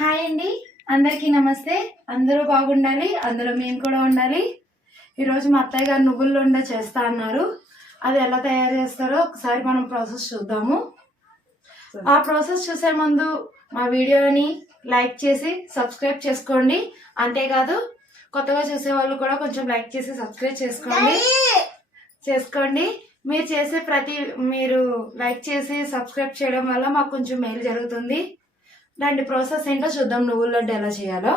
Hi అండి. అందరికీ నమస్తే. అందరూ బాగుండాలి. అందులో మేము కూడా ఉండాలి. ఈరోజు మా అత్తయ్య గారు నువ్వులు ఉండ చేస్తా అన్నారు. అది ఎలా తయారు చేస్తారో ఒకసారి మనం ప్రాసెస్ చూద్దాము. ఆ ప్రాసెస్ చూసే ముందు మా వీడియోని లైక్ చేసి సబ్స్క్రైబ్ చేసుకోండి. అంతేకాదు కొత్తగా చూసే వాళ్ళు కూడా కొంచెం లైక్ చేసి సబ్స్క్రైబ్ చేసుకోండి. చేసుకోండి. మీరు చేసే ప్రతి మీరు లైక్ చేసి సబ్స్క్రైబ్ చేయడం వల్ల మాకు కొంచెం మేలు జరుగుతుంది. దాని ప్రాసెస్ ఏంటో చూద్దాం. నువ్వుల లడ్డు ఎలా చేయాలో?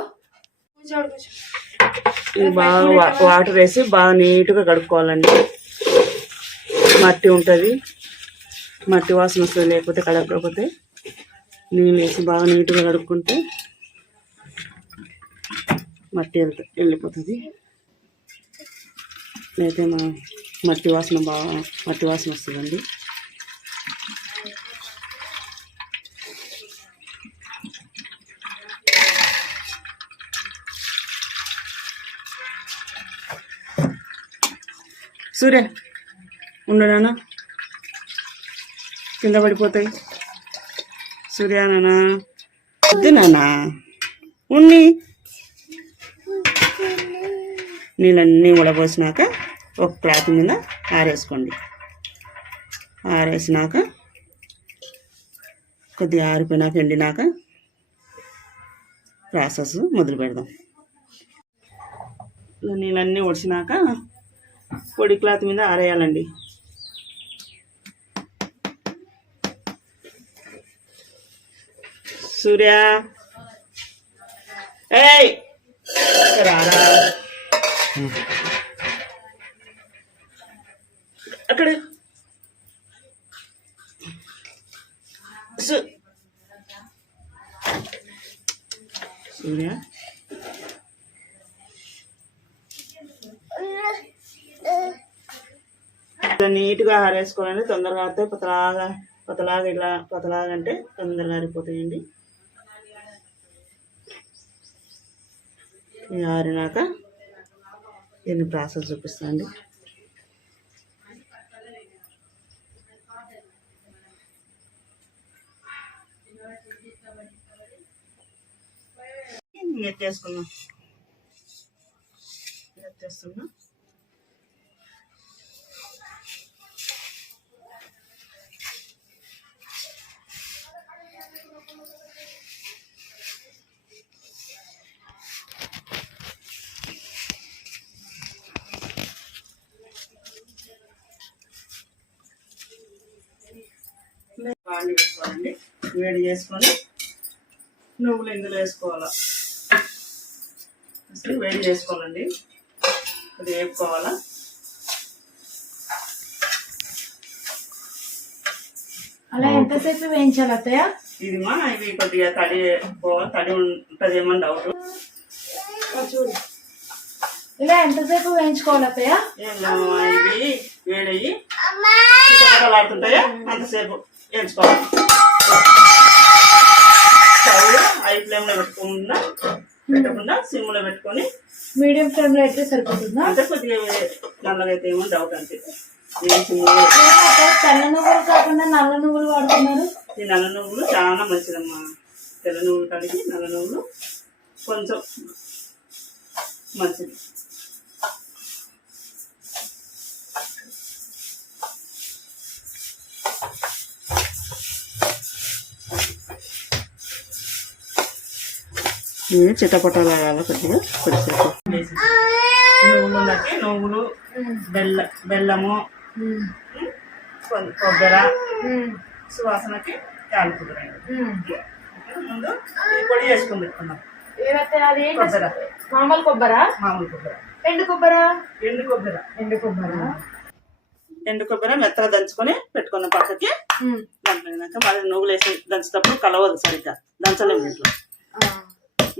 బాగా వాటర్ వేసి బాగా నీట్గా కడుక్కోవాలండి. మట్టి ఉంటుంది. మట్టి వాసన వస్తుంది లేకపోతే కడగకపోతే నీళ్ళు వేసి బాగా నీట్గా కడుక్కుంటే మట్టి వెళ్తా వెళ్ళిపోతుంది. లేకపోతే మా మట్టి వాసన బాగా మట్టి వాసన వస్తుందండి. సూర్య ఉండు కింద పడిపోతాయి. సూర్య నాన్న. వద్దు ఉన్ని. నీళ్ళన్నీ ఉడబోసినాక ఒక క్లాత్ మీద ఆరేసుకోండి. ఆరేసినాక కొద్దిగా ఆరిపోయినాక ఎండినాక ప్రాసెస్ మొదలు పెడదాం నీళ్ళన్నీ ఒడిచినాక పొడి క్లాత్ మీద ఆరేయాలండి. సూర్య! ఏయ్! రారా? అక్కడ! సూర్య ఇట్లా నీట్గా ఆరేసుకోవాలండి తొందరగా ఆడితే పతలాగా పతలాగా ఇలా పతలాగా అంటే తొందరగా ఆరిపోతాయండి. ఇది ఆరినాక దీన్ని ప్రాసెస్ చూపిస్తాండి ఎత్తేసుకున్నాం ఎత్తేస్తున్నాం. బాగా వేసుకోవాలండి వేడి చేసుకొని నువ్వులు ఇందులో వేసుకోవాలా? అసలు వేడి చేసుకోవాలండి. అది వేపుకోవాలా? అలా ఎంతసేపు వేయించాలి అత్తయ్య? ఇది మా ఇవి కొద్దిగా తడి పోవాలి తడి ఉంటుందేమో డౌట్. చూడు. ఇలా ఎంతసేపు వేయించుకోవాలి అత్తయ్య? ఇవి వేడయ్యి అంతసేపు. వేయించుకోవాలి స్టవ్ హై ఫ్లేమ్లో పెట్టుకుండా పెట్టకుండా సిమ్లో పెట్టుకొని మీడియం ఫ్లేమ్లో అయితే సరిపోతుందా? అంటే కొద్దిగా నల్లగా అయితే ఏమో డౌట్ అంతే. తెల్ల నువ్వులు కాకుండా నల్ల నువ్వులు వాడుతున్నారు. ఈ నల్ల నువ్వులు చాలా మంచిదమ్మా. తెల్ల నువ్వులు కడిగి నల్ల నువ్వులు కొంచెం మంచిది. ఇది చిట్టపట్టలాగా కొద్దిగా కొద్దిసేపు. నువ్వులు ఉన్నట్టు నువ్వులు బెల్ల బెల్లము కొ- కొబ్బరి సువాసనకి యాలకులు ముందు పొడి వేసుకొని పెట్టుకున్నాం ఏమత్తయ్య అది ఏంటి? కొబ్బరి. మామూలు కొబ్బరా? మామూలు కొబ్బరి. ఎండు కొబ్బరా? ఎండు కొబ్బరి. ఎండు కొబ్బరా? ఎండు కొబ్బరి మెత్తగా దంచుకొని పెట్టుకున్నాం పక్కకి దాంట్లో మళ్ళీ నువ్వులు వేసి దంచేటప్పుడు కలవదు సరిగ్గా. దంచలేము ఇంట్లో.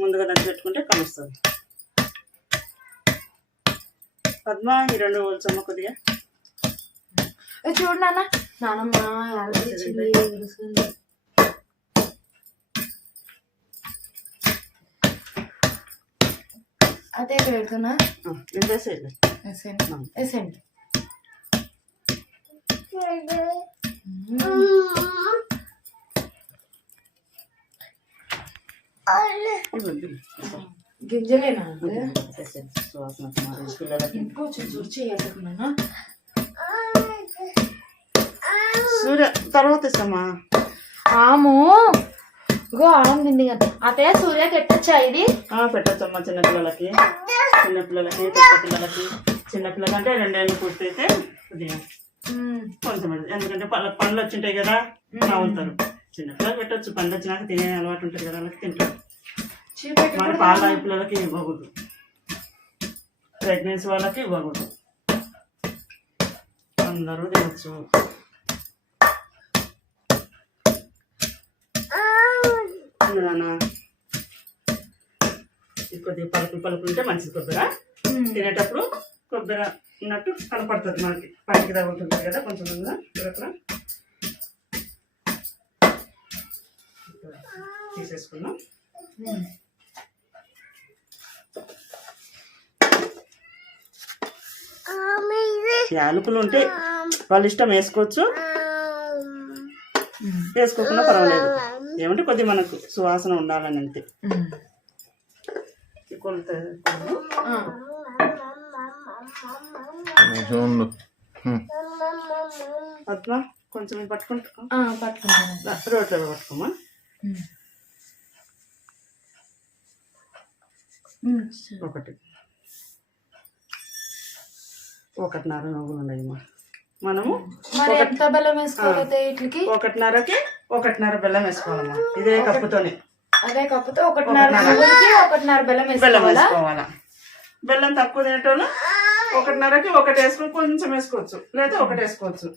ముందుగా దంచి పెట్టుకుంటే కలుస్తుంది. పద్మ ఈ రెండు వచ్చమ్మ కొద్దిగా. ఏ చూడు నాన్న. నానమ్మ. అదే పెడుతున్నా. వేసేయండి వేసేయండి గింజలేనా చేయకున్నానా సూర్య తర్వాత ఇస్తామా? ఆము. గో తింది కదా. అతే సూర్యకి ఎట్టొచ్చా ఇది? ఆ, పెట్టొచ్చమ్మా చిన్నపిల్లలకి. చిన్నపిల్లలకి పెద్ద పిల్లలకి చిన్నపిల్లలకి అంటే రెండేళ్ళు పూర్తయితే కొద్దిగా కొంచెం. ఎందుకంటే పళ్ళ పండ్లు వచ్చింటాయి కదా నవ్వుతారు చిన్నపిల్లలు పెట్టొచ్చు పండ్లు వచ్చినాక తినే అలవాటు ఉంటుంది కదా వాళ్ళకి తింటారు. మన పాల పిల్లలకి ఇవ్వకూడదు. ప్రెగ్నెన్సీ వాళ్ళకి ఇవ్వకూడదు. అందరూ తినచ్చు. కొద్దిగా పలుకులు పలుకులు ఉంటే మంచిది కొబ్బరి. తినేటప్పుడు కొబ్బరి ఉన్నట్టు కనపడుతుంది మనకి. పైకి తగులుతుంటుంది కదా కొంచెం కొంచెం తీసేసుకున్నాం యాలకులు ఉంటే వాళ్ళ ఇష్టం వేసుకోవచ్చు. వేసుకోకుండా పర్వాలేదు. ఏమంటే కొద్దిగా మనకు సువాసన ఉండాలని అంతే. కొలత. కొంచెం పట్టుకుంటా. పట్టుకుంటాను. రోట్లో పట్టుకోమా? ఒకటి. ఒకటిన్నర నువ్వులు ఉన్నాయమ్మా. మనము మరి ఎంత బెల్లం ఇట్లకి ఒకటిన్నరకి ఒకటిన్నర బెల్లం వేసుకోవాలమ్మా. ఇదే కప్పుతోనే. అదే కాకపోతే ఒకటిన్నర నువ్వులకి ఒకటిన్నర బెల్లం బెల్లం వేసుకోవాలా? బెల్లం తక్కువ తినేటోళ్ళు ఒకటిన్నరకి ఒకటి వేసుకొని కొంచెం వేసుకోవచ్చు. లేదా ఒకటి వేసుకోవచ్చు.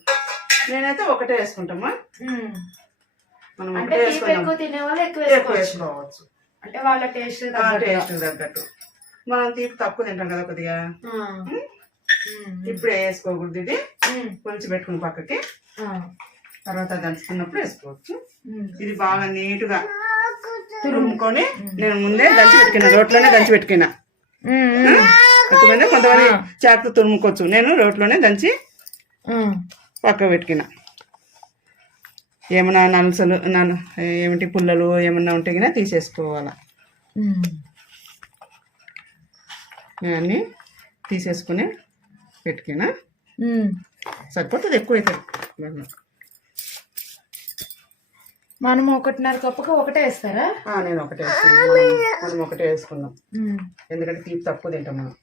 నేనైతే ఒకటే వేసుకుంటామా. మనం అంటే తీపి ఎక్కువ తినే వాళ్ళు ఎక్కువ ఎక్కువ వేసుకోవచ్చు. వేసుకోవచ్చు. అంటే వాళ్ళ టేస్ట్ టేస్ట్ తగ్గట్టు. మనం తీపి తక్కువ తింటాం కదా కొద్దిగా. ఇప్పుడు వేసుకోకూడదు ఇది. కొంచెం పెట్టుకుని పక్కకి. తర్వాత దంచుకున్నప్పుడు వేసుకోవచ్చు. ఇది బాగా నీట్గా తురుముకొని నేను ముందే దంచి పెట్టుకున్నా. రోట్లోనే దంచి పెట్టుకున్నా. ఎక్కువైనా కొంతమంది చాకుతో తురుముకోవచ్చు. నేను రోట్లోనే దంచి పక్క పెట్టుకున్నా. ఏమన్నా నలుసలు నలు ఏమిటి పుల్లలు ఏమన్నా ఉంటే గినా తీసేసుకోవాలా. అన్నీ తీసేసుకుని పెట్టుకున్నా సరిపోతుంది ఎక్కువ అవుతుంది మనం ఒకటిన్నర కప్పుకి ఒకటే వేస్తారా? నేను ఒకటే మనం- ఒకటే వేసుకున్నాం. ఎందుకంటే తీపి తక్కువ తింటాం మనం.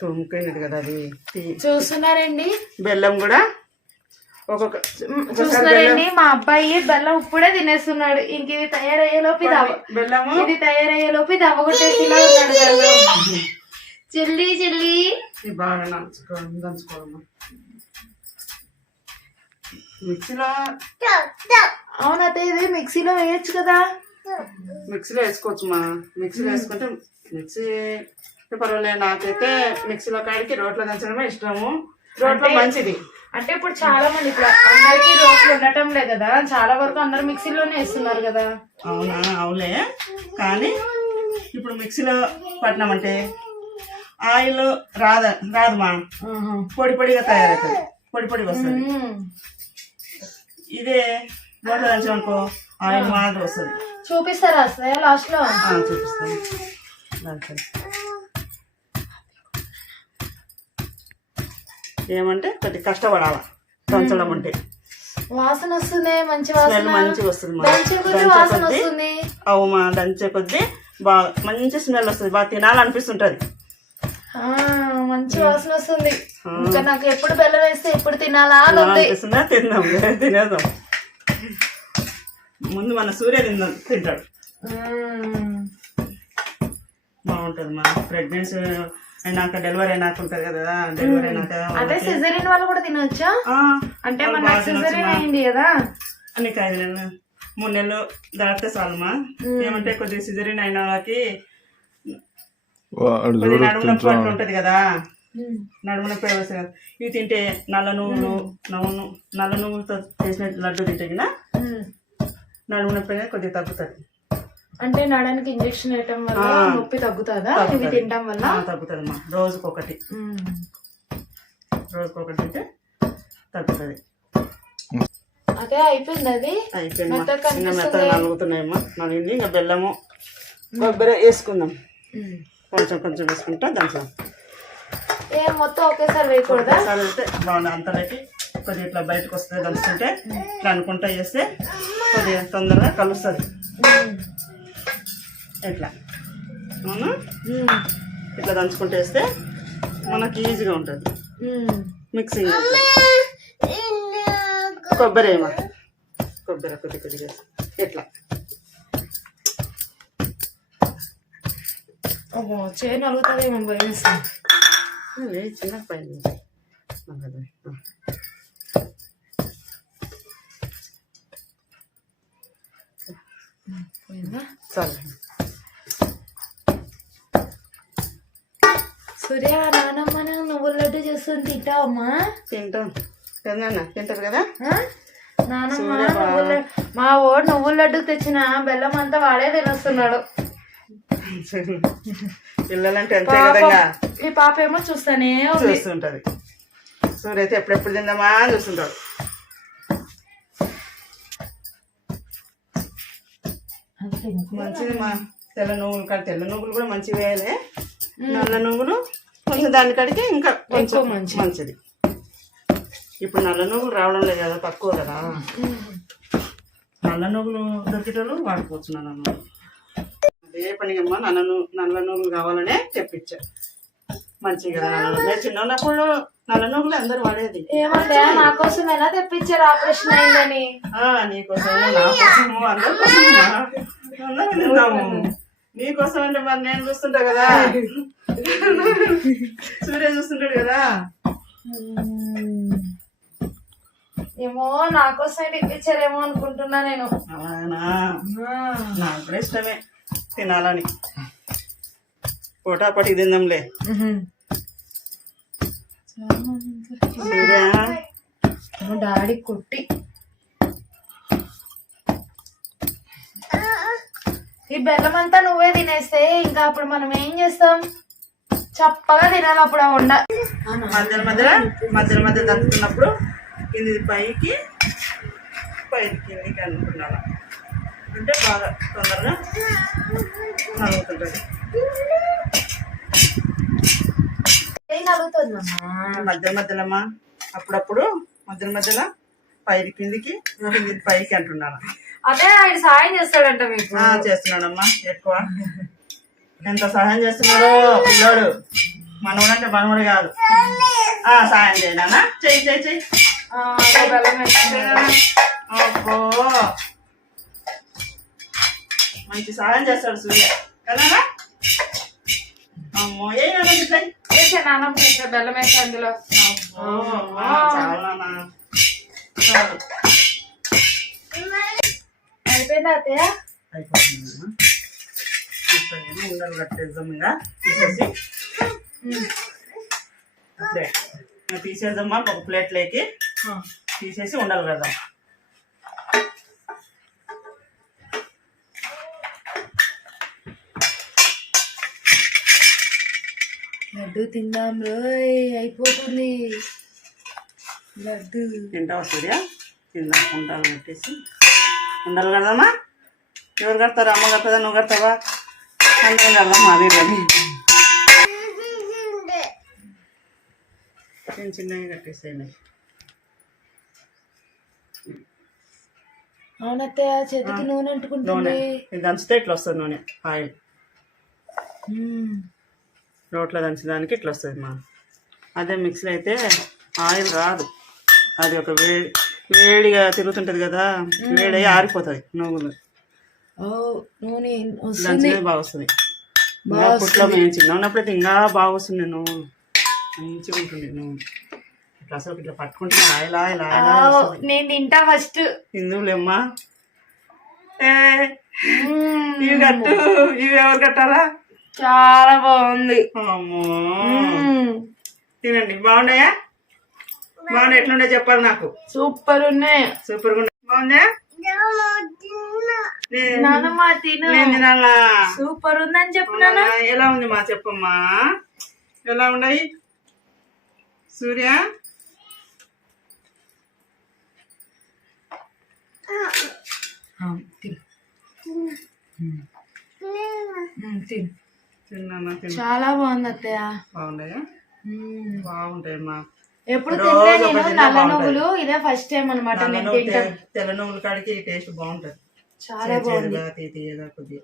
తురుముకైనది కదా అది. తీ చూస్తున్నారండి? బెల్లం కూడా ఒక్కొక్క చూస్తున్నారండి మా అబ్బాయి బెల్లం ఇప్పుడే తినేస్తున్నాడు. ఇంక ఇది తయారయ్యేలోపు ఇది అవ బెల్లము? ఇది తయారయ్యేలోపు ఇది అవ్వగొట్టేసిలా ఉన్నాడు చెల్లి చెల్లి. బాగా నంచుకోవాలి దంచుకోవాలమ్మా మిక్సీలో అవునతే ఇది మిక్సీలో వేయొచ్చు కదా. మిక్సీలో వేసుకోవచ్చు మా. మిక్సీలో వేసుకుంటే మిక్సీ పర్వాలేదు. నాకైతే మిక్సీలో కాడికి రోట్లో దంచడమే ఇష్టము. రోట్లో మంచిది. అంటే ఇప్పుడు చాలా మంది ఇప్పుడు అందరికి రోట్లు ఉండటం లేదు కదా. చాలా వరకు అందరు మిక్సీలోనే వేస్తున్నారు కదా. అవునా? అవులే కానీ ఇప్పుడు మిక్సీలో పట్టినామంటే ఆయిల్ రాద రాదు మా. పొడి పొడిగా తయారవుతుంది. పొడి పొడిగా వస్తుంది. ఇదే దంచమనుకో ఆయిల్ మాదిరి వస్తుంది. చూపిస్తారా లాస్ట్లో చూపిస్తాను. ఏమంటే కొద్ది కష్టపడాలి. దంచడం అంటే వాసన వస్తుంది మంచి వాసన. మంచిగా వస్తుంది మా. దంచే కొద్ది బాగా మంచి స్మెల్ వస్తుంది. బాగా తినాలనిపిస్తుంటది. మంచి వాసన వస్తుంది. ఇంకా నాకు ఎప్పుడు బెల్లం వేస్తే ఎప్పుడు తినాలా అని ఉంది. తిందాం. తినేద్దాం. ముందు మన సూర్య తిందాం తింటాడు. బాగుంటుంది మా ప్రెగ్నెన్సీ అయినాక డెలివరీ అయినాక ఉంటుంది కదా డెలివరీ అయినాక అదే సిజరిన్ వాళ్ళు కూడా తినొచ్చా? అంటే మన సిజరిన్. అయింది కదా. నీకు ఐదు నెలలు మూడు నెలలు దాటితే చాలమ్మా ఏమంటే కొద్దిగా సిజరిన్ అయిన వాళ్ళకి నడుము నొప్పి అట్లా ఉంటది కదా. నడుము నొప్పి వస్తుంది కదా. ఇవి తింటే నల్ల నువ్వులు నవ్వును నల్ల నువ్వులతో చేసిన లడ్డు తింటే మ్మ్. నడుము నొప్పి అనేది కొద్దిగా తగ్గుతుంది. అంటే నడానికి ఇంజెక్షన్ వేయటం వల్ల. నొప్పి తగ్గుతుందా? ఇవి. తినటం వల్ల? తగ్గుతుంది అమ్మా రోజుకి ఒకటి. రోజుకి ఒకటి తింటే తగ్గుతుంది. అదే అయిపోయింది అది? అయిపోయింది మెత్తగా. మెత్తగా నలుగుతున్నాయమ్మా. నలిగింది. ఇంకా బెల్లము కొబ్బరి వేసుకుందాం. కొంచెం కొంచెం వేసుకుంటా దాంట్లో. ఏం మొత్తం ఒకేసారి వేయకూడదా? ఒకసారి అయితే బాగుంది. అంతలోకి కొద్దిగా ఇట్లా బయటకు వస్తుంది కలుస్తుంటే ఇట్లా అనుకుంటా చేస్తే కొద్దిగా తొందరగా కలుస్తుంది. ఇట్లా. అవును? ఇట్లా దంచుకుంటూ వేస్తే మనకి ఈజీగా ఉంటుంది. మిక్సింగ్. కొబ్బరి ఏమో కొబ్బరి కొద్ది కొద్దిగా ఇట్లా. చేను అలుగుతుందేమో భయం చిన్న పైన. పోయిందా? చాలు సూర్య నానమ్మ నువ్వుల లడ్డు చేస్తుంది తింటావమ్మా? తింటాం. తిన్నా తింటారు కదా? నానమ్మ నువ్వుల మా ఓడు నువ్వుల లడ్డు తెచ్చిన బెల్లం అంతా వాడే తినేస్తున్నాడు. పిల్లలంటే అంతే ఈ పాప ఏమో చూస్తానే చూస్తుంటది. సూర్య అయితే ఎప్పుడెప్పుడు తిందామా అని చూస్తుంటాడు. మంచిది మా తెల్ల నువ్వులు కాదు తెల్ల నువ్వులు కూడా మంచివి వేయాలి. నల్ల నువ్వులు కొంచెం దాని కడిగి ఇంకా కొంచెం మంచిది. ఇప్పుడు నల్ల నువ్వులు రావడం లేదు కదా తక్కువ కదా. నల్ల నువ్వులు దొరికేటోళ్ళు వాడుకోవచ్చు నన్ను అదే పనిగమ్మా నల్ల నువ్వు నల్ల నువ్వులు కావాలనే తెప్పించా. మంచిగా కదా నల్ల నువ్వులు. నేను చిన్న ఉన్నప్పుడు నల్ల నువ్వులు అందరూ వాడేది. ఏమంటే నా కోసం ఎలా తెప్పించారు ఆపరేషన్ అయిందని? ఆ, నీకోసము నా కోసము అందరి కోసము అందరం తిందాము నీకోసం అంటే మరి నేను చూస్తుంటా కదా. సూర్య చూస్తుంటాడు కదా. ఏమో నా కోసం తెప్పించారేమో అనుకుంటున్నా నేను. నాకు కూడా ఇష్టమే తినాలని. పోటాపటికి తిందాంలే. సూర్య. డాడీ కొట్టి ఈ బెల్లం అంతా నువ్వే తినేస్తే ఇంకా అప్పుడు మనం ఏం చేస్తాం? చప్పగా తినాలి అప్పుడు ఆ ఉండ మధ్యలో మధ్యలో మధ్యలో మధ్యలో దక్కుతున్నప్పుడు కింది పైకి పైకి కిందికి అనుకున్నాను. అంటే బాగా తొందరగా కలుగుతుందమ్మా మధ్య మధ్యలోమా అప్పుడప్పుడు మధ్య మధ్యలో పైకి కిందికి కిందికి పైకి అంటున్నాను. అదే ఆయన సాయం చేస్తాడంట మీకు. చేస్తున్నాడమ్మా ఎక్కువ. ఎంత సహాయం చేస్తున్నాడో పిల్లోడు. మనవడు అంటే మనవడు కాదు. ఆ సాయం చేయనా చెయ్యి చెయ్యి చెయ్యి. అబ్బో. మంచి సహాయం చేస్తాడు సూర్య. కదా అమ్మో ఏ నాన్నమ్మ చేసే బెల్లం వేసి అందులో. చాలు. అయిపోయిందా అత్తయ్య? అయిపోతుందమ్మా ఇప్పుడు నేను ఉండలు కట్టేద్దాం ఇంకా తీసేసి అట్లే తీసేద్దామా ఒక ప్లేట్లోకి తీసేసి ఉండలు కడదాం లడ్డు తిందాం రోయ్ అయిపోతుంది. లడ్డు. తింటావా సూర్య? తిందాం ఉండలు కట్టేసి. ఉండలు కడదామా? ఎవరు కడతారు? అమ్మ కడతాదా? నువ్వు కడతావా? అందరం కడదాం అదే కానీ చిన్న చిన్నగా కట్టేసేయండి. అవునత్తయ్య చేతికి నూనె అంటుకుంటుంది. దంచితే ఇట్లా వస్తుంది నూనె ఆయిల్. రోట్లో దంచడానికి ఇట్లా వస్తుంది మా. అదే మిక్సీలో అయితే ఆయిల్ రాదు. అది ఒక వేడి వేడిగా తిరుగుతుంటది కదా వేడి అయ్యి ఆరిపోతుంది నువ్వులు ఓ నూనె వస్తుంది. బాగా వస్తుంది పుట్లో మేము చిన్న ఉన్నప్పుడైతే ఇంకా బాగా వస్తుంది నువ్వు మంచిగా ఉంటుంది నువ్వు ఇట్లా అసలు ఇట్లా పట్టుకుంటే ఆయిల్ ఆయిల్ ఆయిల్ నేను తింటా ఫస్ట్. హిందువులేమ్మా ఏ ఇవి కట్టు. ఇవి ఎవరు కట్టాలా? చాలా బాగుంది. అమ్మో. మ్మ్. తినండి. బాగున్నాయా? బాగున్నాయి ఎట్లుండే చెప్పాలి నాకు. సూపర్ ఉన్నాయి సూపర్గా ఉన్నాయి. బాగుందా నానమ్మ తిను సూపర్ ఉందని చెప్పిన అవునా? ఎలా ఉంది మా చెప్పమ్మా? ఎలా ఉన్నాయి? సూర్య? చాలా బాగుంది అత్తయ్య బాగున్నాయా. బాగుంటాయమ్మా. ఎప్పుడు తినలే నేను నల్ల. నువ్వులు ఇదే ఫస్ట్ టైం అనమాట నేను నువ్వు తింటాం. తె- తెల్ల నువ్వుల కాడికి టేస్ట్ బాగుంటది. చాలా బాగుంది. తీయగా కొద్దిగా.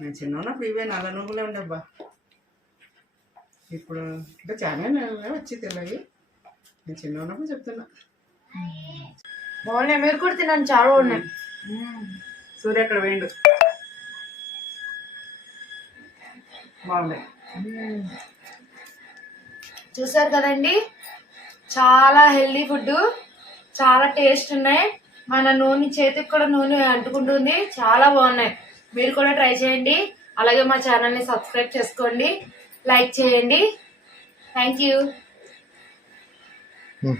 నేను చిన్న ఉన్నప్పుడు ఇవే నల్ల నువ్వులే ఉండబ్బా. ఇప్పుడు ఇంకా చాలా నెలలే వచ్చి తెల్లవి. నేను చిన్న ఉన్నప్పుడు చెప్తున్నా. బాగున్నాయి. మీరు కూడా తినండి. చాలా ఉన్నాయి. సూర్య అక్కడ వేయండు? బాగున్నాయి. చూసారు కదండి? చాలా హెల్దీ ఫుడ్ చాలా టేస్ట్ ఉన్నాయి. మన నూనె చేతికి కూడా నూనె అంటుకుంటుంది. చాలా బాగున్నాయి. మీరు కూడా ట్రై చేయండి. అలాగే మా ఛానల్ని సబ్స్క్రైబ్ చేసుకోండి. లైక్ చేయండి. Thank you. Hmm.